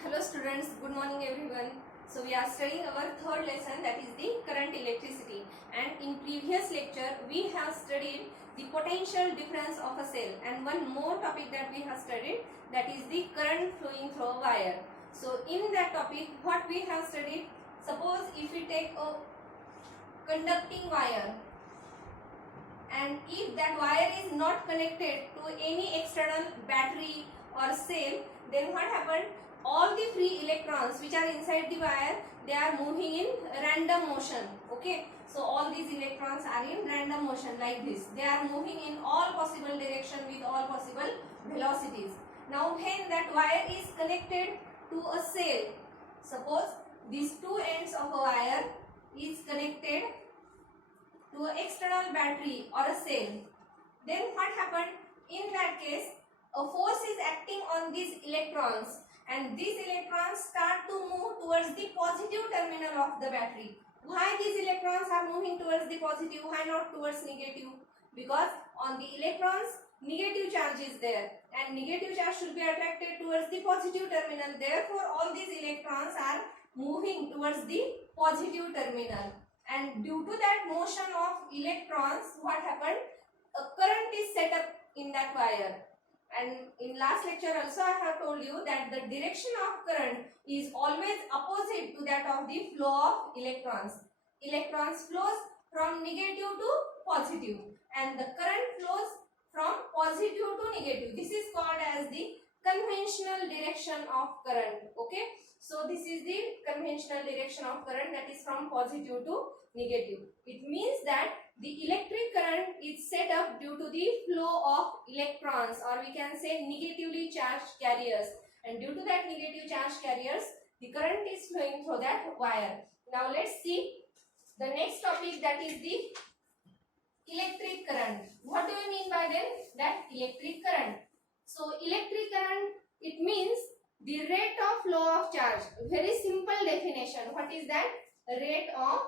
Hello students, good morning everyone. So we are studying our third lesson, that is the current electricity, and in previous lecture we have studied the potential difference of a cell, and one more topic that we have studied, that is the current flowing through a wire. So in that topic what we have studied, suppose if we take a conducting wire and if that wire is not connected to any external battery or cell, then what happened? All the free electrons which are inside the wire, they are moving in random motion. Okay, so all these electrons are in random motion like this. They are moving in all possible direction with all possible velocities. Now when that wire is connected to a cell, suppose these two ends of a wire is connected to an external battery or a cell, then what happened? In that case, a force is acting on these electrons, and these electrons start to move towards the positive terminal of the battery. Why these electrons are moving towards the positive, why not towards negative? Because on the electrons negative charge is there, and negative charge should be attracted towards the positive terminal. Therefore all these electrons are moving towards the positive terminal, and due to that motion of electrons, what happened? A current is set up in that wire. And in last lecture also I have told you that the direction of current is always opposite to that of the flow of electrons. Electrons flows from negative to positive, and the current flows from positive to negative. This is called as the conventional direction of current. Okay, so this is the conventional direction of current, that is from positive to negative. It means that the electric current is set up due to the flow of electrons, or we can say negatively charged carriers, and due to that negative charged carriers, the current is flowing through that wire. Now let's see the next topic, that is the electric current. What do we mean by then? That electric current. So electric current, it means the rate of flow of charge. Very simple definition. What is that? Rate of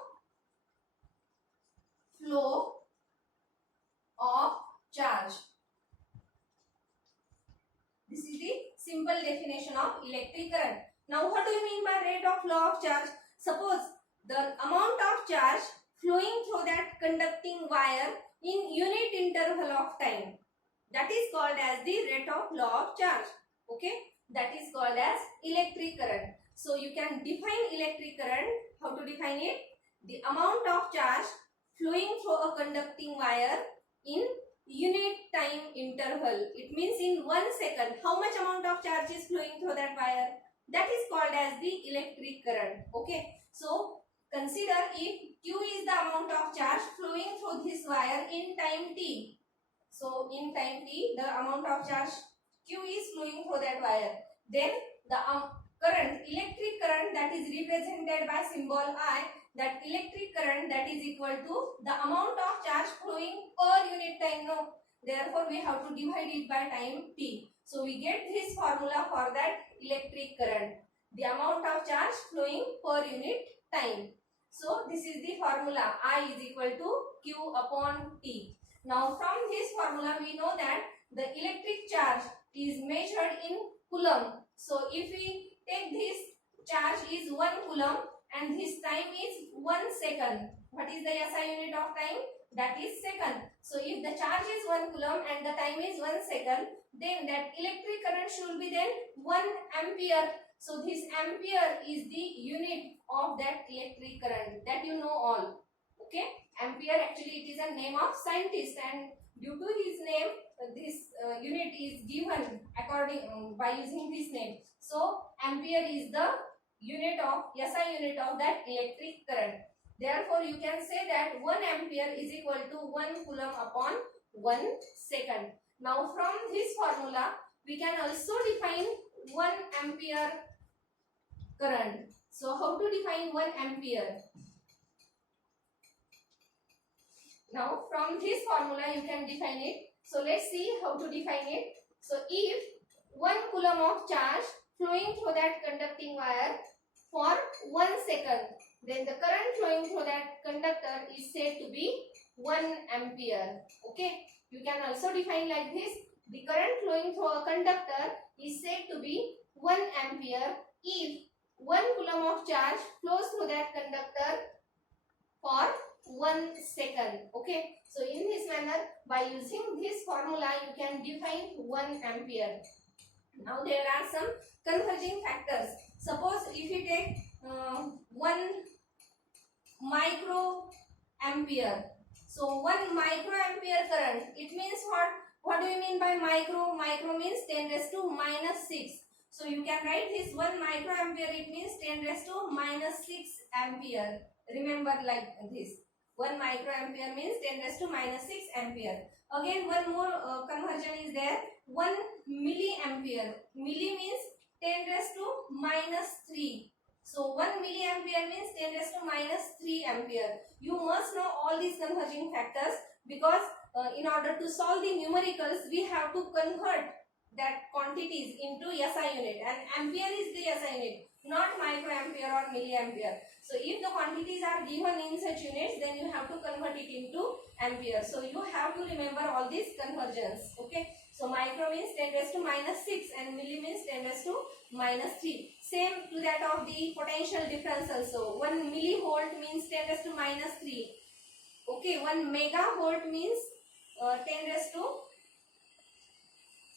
flow of charge. This is the simple definition of electric current. Now what do you mean by rate of flow of charge? Suppose the amount of charge flowing through that conducting wire in unit interval of time, that is called as the rate of flow of charge. Okay, that is called as electric current. So you can define electric current. How to define it? The amount of charge flowing through a conducting wire in unit time interval. It means in 1 second how much amount of charge is flowing through that wire, that is called as the electric current. Okay, so consider if Q is the amount of charge flowing through this wire in time t. So in time t, the amount of charge Q is flowing through that wire, then the current, electric current, that is represented by symbol I, that electric current, that is equal to the amount of charge flowing per unit time. No, therefore we have to divide it by time t. So we get this formula for that electric current, the amount of charge flowing per unit time. So this is the formula, I is equal to Q upon T. Now from this formula we know that the electric charge is measured in coulomb. So if we take this charge is 1 coulomb and this time is 1 second. What is the SI unit of time? That is second. So if the charge is 1 coulomb and the time is 1 second, then that electric current should be then 1 ampere. So this ampere is the unit of that electric current, that you know all. Okay, ampere actually it is a name of scientist, and due to his name this unit is given according by using this name. So ampere is the unit of SI unit of that electric current. Therefore you can say that 1 ampere is equal to 1 coulomb upon 1 second. Now from this formula we can also define 1 ampere current. So how to define 1 ampere? Now from this formula you can define it. So let's see how to define it. So if 1 coulomb of charge flowing through that conducting wire for 1 second, then the current flowing through that conductor is said to be 1 ampere. Okay, you can also define like this. The current flowing through a conductor is said to be 1 ampere if 1 coulomb of charge flows through that conductor for 1 second. Okay, so in this manner, by using this formula, you can define 1 ampere. Now there are some converging factors. Suppose if you take 1 micro ampere. So 1 microampere current, it means what? What do you mean by micro? Micro means 10 raised to minus 6. So you can write this 1 microampere, it means 10 raised to minus 6 ampere. Remember like this. 1 microampere means 10 raised to minus 6 ampere. Again, one more conversion is there. 1 milliampere. Milli means 10 raised to minus 3. So 1 milliampere means 10 raised to minus 3 ampere. You must know all these converging factors, because in order to solve the numericals, we have to convert that quantities into SI unit, and ampere is the SI unit, not microampere or milliampere. So if the quantities are given in such units, then you have to convert it into ampere. So you have to remember all these conversions. Okay. So micro means 10 raised to minus 6 and milli means 10 raised to minus 3. Same to that of the potential difference also. 1 millivolt means 10 raised to minus 3. Okay, 1 megavolt means 10 raised to,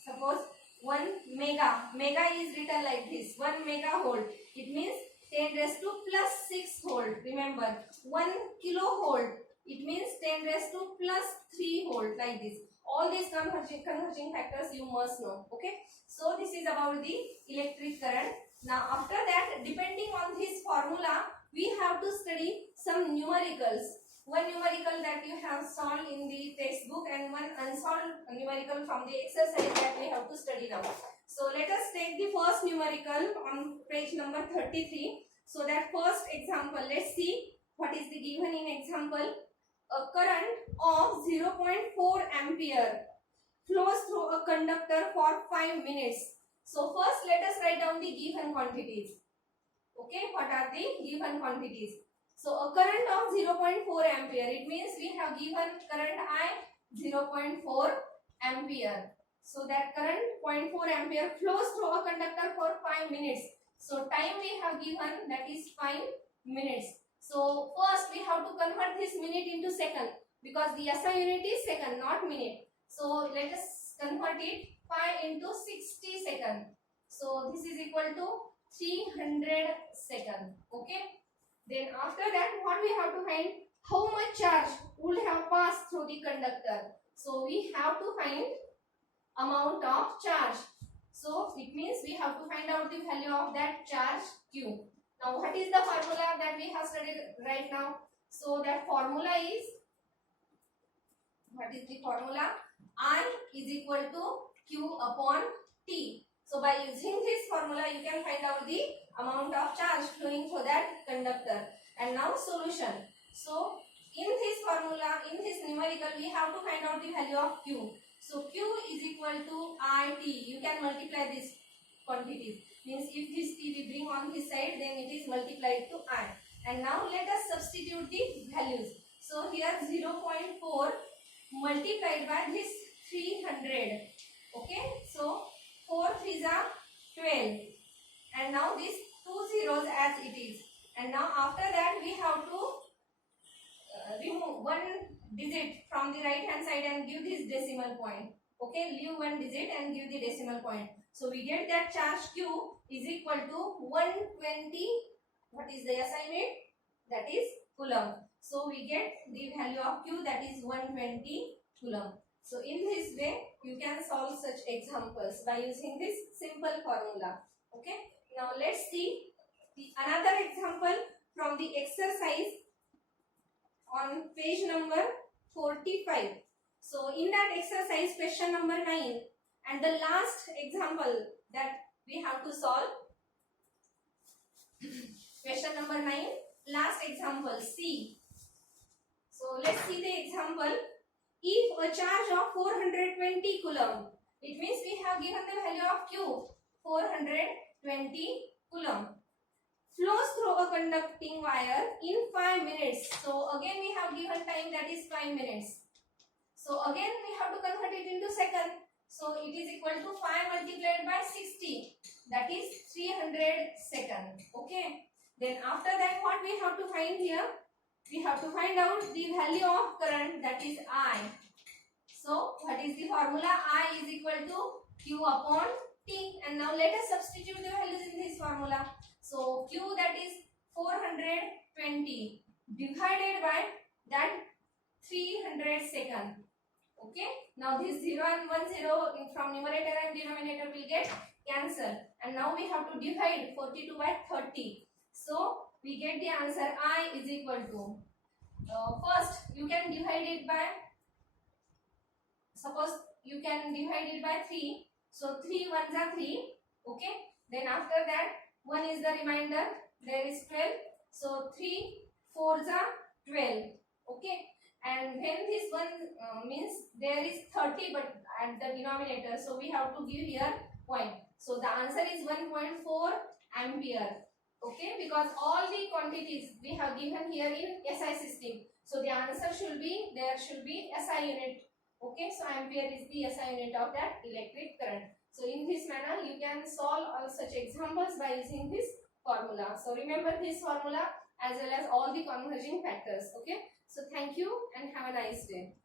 suppose 1 mega is written like this, 1 megavolt, it means 10 raised to plus 6 volt. Remember, 1 kilovolt, it means 10 raised to plus 3 volt, like this. All these converging factors you must know. Okay, so this is about the electric current. Now after that, depending on this formula, we have to study some numericals. One numerical that you have solved in the textbook and one unsolved numerical from the exercise that we have to study now. So let us take the first numerical on page number 33. So that first example, let's see what is the given in example. A current of 0.4 ampere flows through a conductor for 5 minutes. So first let us write down the given quantities. Okay, what are the given quantities? So a current of 0.4 ampere, it means we have given current I 0.4 ampere. So that current 0.4 ampere flows through a conductor for 5 minutes. So time we have given, that is 5 minutes. So first we have to convert this minute into second, because the SI unit is second, not minute. So let us convert it 5 into 60 seconds. So this is equal to 300 seconds. Okay. Then after that, what we have to find? How much charge would have passed through the conductor. So we have to find amount of charge. So it means we have to find out the value of that charge Q. Now what is the formula that we have studied right now? So that formula is, what is the formula? I is equal to Q upon T. So by using this formula, you can find out the amount of charge flowing through that conductor. And now solution. So in this formula, in this numerical, we have to find out the value of Q. So Q is equal to IT. You can multiply these quantities. Means if this T we bring on this side, then it is multiplied to I. And now let us substitute the values. So here 0.4 multiplied by this 300. Okay. So 4 3s are 12. And now these 2 zeros as it is. And now after that we have to remove one digit from the right hand side and give this decimal point. Okay, leave one digit and give the decimal point. So we get that charge Q is equal to 120. What is the SI unit? That is coulomb. So we get the value of Q, that is 120 coulomb. So in this way you can solve such examples by using this simple formula. Okay. Now let's see another example from the exercise on page number 45. So in that exercise, question number 9 and the last example that we have to solve. Question number 9, last example C. So let's see the example. If a charge of 420 coulomb, it means we have given the value of Q 420 coulomb, flows through a conducting wire in 5 minutes. So again we have given time, that is 5 minutes. So again we have to convert it into second. So it is equal to 5 multiplied by 60, that is second. Okay. Then after that, what we have to find here? We have to find out the value of current, that is I. So what is the formula? I is equal to Q upon T. And now let us substitute the values in this formula. So Q, that is 420 divided by that 300 second. Okay. Now this 0 and 1 0 from numerator and denominator will get cancelled. And now we have to divide 42 by 30. So we get the answer I is equal to, first you can divide it by, suppose you can divide it by 3. So 3 ones are 3. Okay. Then after that 1 is the remainder. There is 12. So 3 4s are 12. Okay. And when this one means there is 30 but at the denominator. So we have to give here point. So the answer is 1.4 ampere. Okay, because all the quantities we have given here in SI system. So the answer should be, there should be SI unit. Okay, so ampere is the SI unit of that electric current. So in this manner you can solve all such examples by using this formula. So remember this formula as well as all the converging factors. Okay, so thank you and have a nice day.